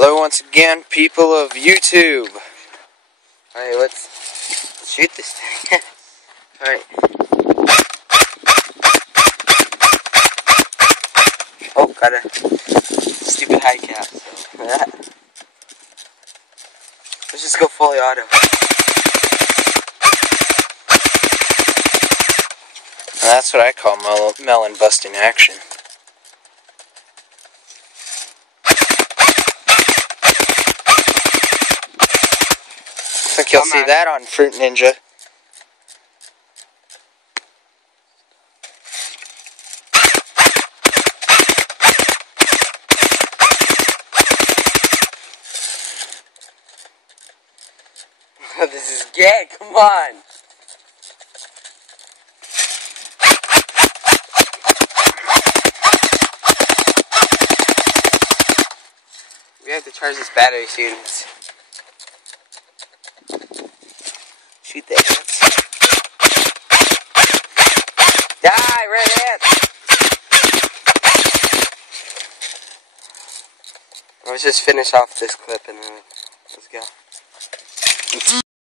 Hello once again, people of YouTube. Alright, let's shoot this thing. Alright. Oh, got a stupid high cap, so let's just go fully auto. Now that's what I call melon busting action. I think you'll see that on Fruit Ninja. This is gay, come on! We have to charge this battery soon. Shoot the ants. Die, red ants! Let's just finish off this clip and then let's go.